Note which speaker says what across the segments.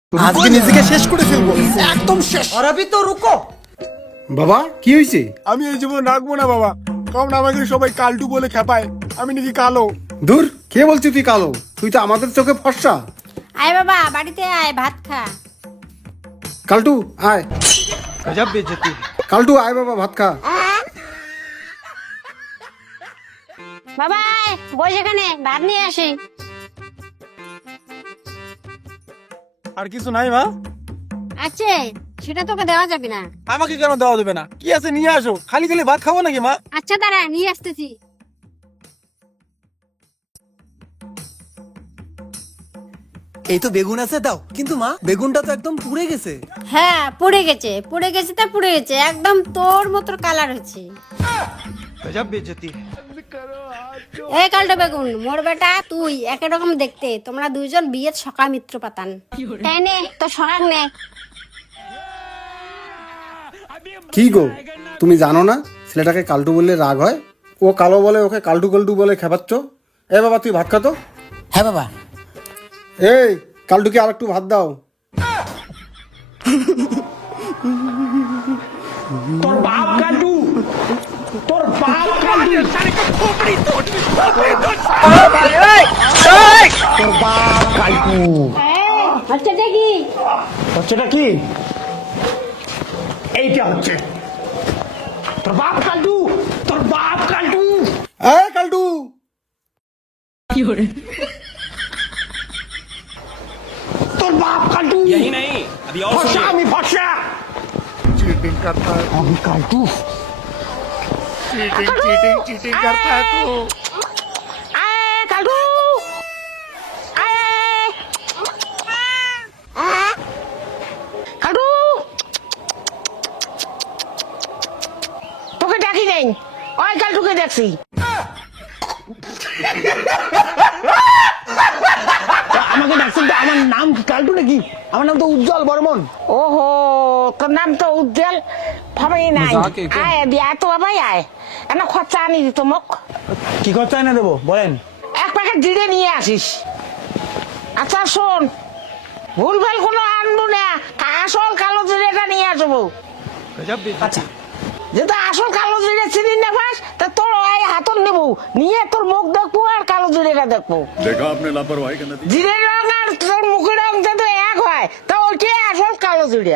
Speaker 1: আজকে নিজেকে শেষ করে ফেলবো, একদম শেষ।
Speaker 2: और अभी तो रुको।
Speaker 1: বাবা কি হয়েছে?
Speaker 3: আমি এই জীবন রাখবো না বাবা, কারণ আমাকে সবাই কালটু বলে খেপায়। আমি নাকি কালো।
Speaker 1: দূর, কে বলছি তুই কালো? তুই তো আমাদের চোখে ফর্সা।
Speaker 4: আয় বাবা, বাড়িতে আয়, ভাত খা।
Speaker 1: কালটু আয়,
Speaker 2: गजब बेइज्जती।
Speaker 1: কালটু আয় বাবা, ভাত খা।
Speaker 4: বাবা আয়, বস এখানে, ভাত নিয়ে আসি।
Speaker 3: আর কিছু নাই মা?
Speaker 4: আছে, সেটা তোকে দেওয়া যাবে না।
Speaker 3: আমাকে কেন দেওয়া যাবে না? কি আছে নিয়ে আসো, খালি খালি ভাত খাবো নাকি মা?
Speaker 4: আচ্ছা দাঁড়া, নিয়ে আসতেছি।
Speaker 2: এই তো বেগুন আছে, দাও। কিন্তু মা, বেগুনটা তো একদম পুড়ে গেছে।
Speaker 4: হ্যাঁ, পুড়ে গেছে তা পুড়ে গেছে, একদম তোর মতো কালার হচ্ছে।
Speaker 2: गजब बेइज्जती।
Speaker 4: এই কালটা বেগুন, মোর বেটা তুই একই রকম দেখতে, তোমরা দুইজন বিয়ের সকা মিত্র পাতান। তাই নে তো সকাল নে।
Speaker 1: কি গো, তুমি জানো না ছেলেটাকে কালটু বললে রাগ হয়? ও কালো বলে, ওকে কালটু কালটু বলে খেপাচ্ছ। এ বাবা তুই ভাত খা তো।
Speaker 2: হ্যাঁ বাবা।
Speaker 1: এই কালটুকে আর একটু ভাত দাও।
Speaker 5: তোর বাপ কাটু, তোর বাপ কাটু, তোর বাপ কাটু।
Speaker 4: আচ্ছা দেখি
Speaker 5: হচ্ছেটা কি? এইটা হচ্ছে তোর বাপ কাটু, তোর বাপ কাটু।
Speaker 1: এ কালটু,
Speaker 5: তোর বাপ কাটু। यही नहीं, अभी और फंसा, আমি ফসা।
Speaker 3: चीटिंग करता है,
Speaker 5: আমি কাটু।
Speaker 3: चीटिंग करता है तू।
Speaker 4: আয় কালু, আয় কালু, তোকে ডাকি নাই, ওই কালটুকে দেখছি।
Speaker 5: আমাকে ডাকছেন তো? আমার নাম কি কালটু নাকি? আমার নাম তো উজ্জ্বল বর্মন।
Speaker 6: ওহো, তোর নাম তো উজ্জ্বল ভাবাই নাই। আয় দিয়া তো বাবাই আয়, এনা খরচা আনি দিত মোক।
Speaker 5: কি খরচা এনে দেবো বলেন?
Speaker 6: এক প্যাকেট জিরে নিয়ে আসিস। আচ্ছা শোন, ভুলভাল কোনো আনবো না, আসল কালো জিরেটা নিয়ে আসবো।
Speaker 2: गजब बेइज्जती।
Speaker 5: আচ্ছা,
Speaker 6: যেটা আসল কালো জিরে চিনি না পাস, তা তোর ওই হাতল নেবো, নিয়ে তোর মুখ দেখবো আর কালো জিরেটা দেখবো।
Speaker 7: देखा आपने लापरवाही का नतीजा।
Speaker 6: জিরের রং আর তোর মুখের রং যদি এক হয়, তা ওইটাই আসল কালো জিরে।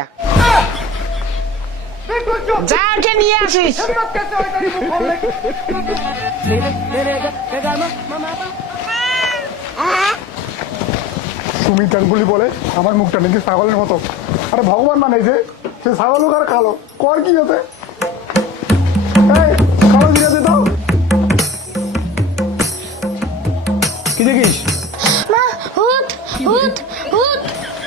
Speaker 6: যা ওকে নিয়ে আসিস।
Speaker 3: সুমিত গাঙ্গুলি বলে আমার মুখটা নাকি ছাগলের মতো। আরে ভগবান বানাইছে, সে ছাগল হোক আর কালো, কর কি হতে? এই কালো জিরে দে দাও।
Speaker 5: কি দেখিস?
Speaker 4: মা ভূত, ভূত, ভূত,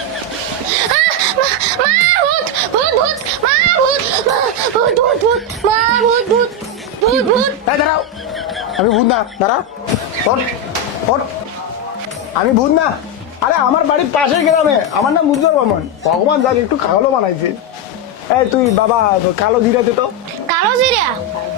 Speaker 4: মা ভূত, ভূত, ভূত, মা ভূত, ভূত, ভূত, ভূত, মা ভূত, ভূত, ভূত, ভূত।
Speaker 3: এই দাঁড়াও, আমি ভূত না, দাঁড়া, ওঠ, ওঠ। আমি ভূত না, আরে আমার বাড়ির পাশের গ্রামে, আমার নাম উজ্জ্বল বর্মন। ভগবান যাক একটু কালো বানাইছে। এই তুই বাবা কালো জিরে দে তো।
Speaker 4: কালো জিরা,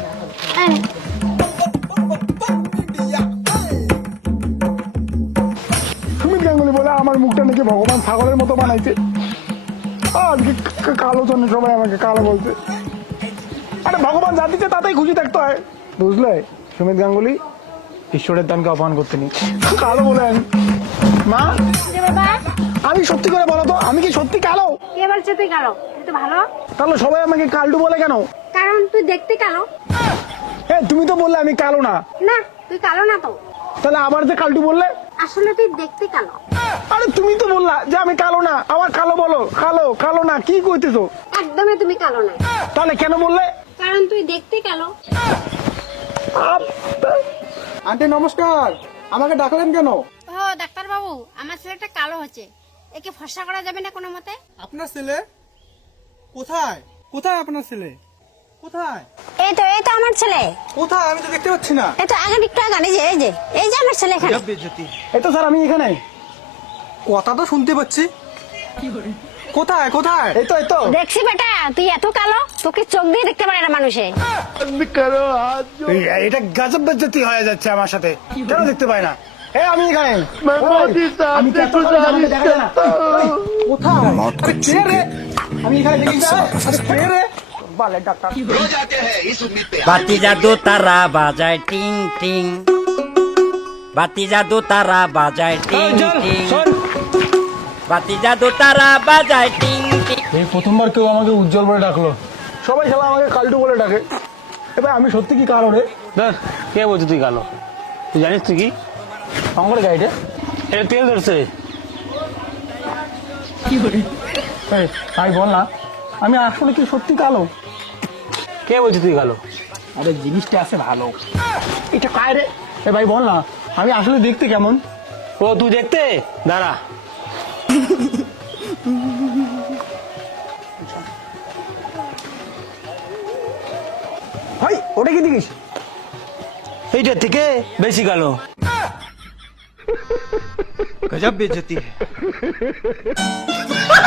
Speaker 3: সুমিত গাঙ্গুলি বলে আমার মুখটা নাকি ভগবান ছাগলের মতো বানাইছে। আজকে কালো জন্য সবাই আমাকে কালো বলছে। আরে ভগবান যা দিচ্ছে তাতেই খুশি থাকতে হয়, বুঝলে? সুমিত গাঙ্গুলি ঈশ্বরের দানকে অপমান করতে নি, কালো বলে আমি। মা,
Speaker 4: বাবা
Speaker 3: আমি সত্যি করে বলো তো, আমি কি সত্যি কালো?
Speaker 4: কে বলছে তুই কালো? তুই তো ভালো,
Speaker 3: তাহলে সবাই আমাকে কালটু বলে কেন?
Speaker 4: কারণ তুই দেখতে কালো।
Speaker 3: তুমি তো বললে আমি কালো না,
Speaker 4: না, তুই কালো না তো,
Speaker 3: তাহলে আবার যে কালটু বললে?
Speaker 4: আসলে তুই দেখতে কালো।
Speaker 3: আরে তুমি তো বললা যে আমি কালো না, আবার কালো বলো। কালো কালো না, কি কইতেছো?
Speaker 4: একদমই তুমি কালো না,
Speaker 3: তাহলে কেন বললে?
Speaker 4: কারণ তুই দেখতে কালো।
Speaker 1: আন্টি নমস্কার, আমাকে ডাকলেন কেন?
Speaker 4: ও ডাক্তার বাবু, আমার ছেলেটা কালো হচ্ছে, একে ফর্সা করা যাবে না কোনো মতে?
Speaker 1: আপনার ছেলে কোথায়? কোথায় আপনার ছেলে? কোথায়?
Speaker 4: এই তো আমার ছেলে,
Speaker 1: কোথায়? আমি তো দেখতে পাচ্ছি না।
Speaker 4: এই তো আগে একটু আগে, এই যে আমার ছেলে এখানে।
Speaker 2: गजब बेइज्जती।
Speaker 3: এই তো স্যার আমি এখানে।
Speaker 1: কথা তো শুনতে পাচ্ছি। কোথায় কোথায়?
Speaker 3: এই তো
Speaker 4: দেখছি বেটা, তুই এত কালো, তোকে চোখ দিয়ে দেখতে পারে না মানুষে।
Speaker 3: এটা গজব বেজ্জতি হয়ে যাচ্ছে আমার সাথে। কেন দেখতে পাই না? এ আমি এখানে আমি কি এত করে আমাকে দেখা যায় না? ওই, কোথায় আরে কে রে? আমি এখানে দেখি না আরে কে রে বালের ডাক্তার
Speaker 8: বাতিজা দো তারা বাজায় টিং টিং, বাতিজা দো তারা বাজায় টিং টিং, বাতিজা দো তারা বাজায় টিং টিং।
Speaker 3: এই প্রথমবার কেউ আমাকে উজ্জ্বল বলে ডাকলো, সবাই শালা আমাকে কালটু বলে ডাকে। এবার আমি সত্যি কি কালো রে?
Speaker 5: ধর কে বলছিস তুই কালো? তুই জানিস তুই কি
Speaker 3: আমার গাইডে
Speaker 5: এটা তেল ধরছে?
Speaker 3: ভাই বল না, আমি আসলে কি সত্যি কালো?
Speaker 5: কে বলছিস তুই কালো?
Speaker 3: আরে জিনিসটা আছে ভালো। এটা কায় রে? এ ভাই বল না, আমি আসলে দেখতে কেমন?
Speaker 5: ও তুই দেখতে দাঁড়া।
Speaker 3: ভাই ওটা কি দেখিস?
Speaker 5: এইটার থেকে বেশি কালো।
Speaker 2: গজব বেজতি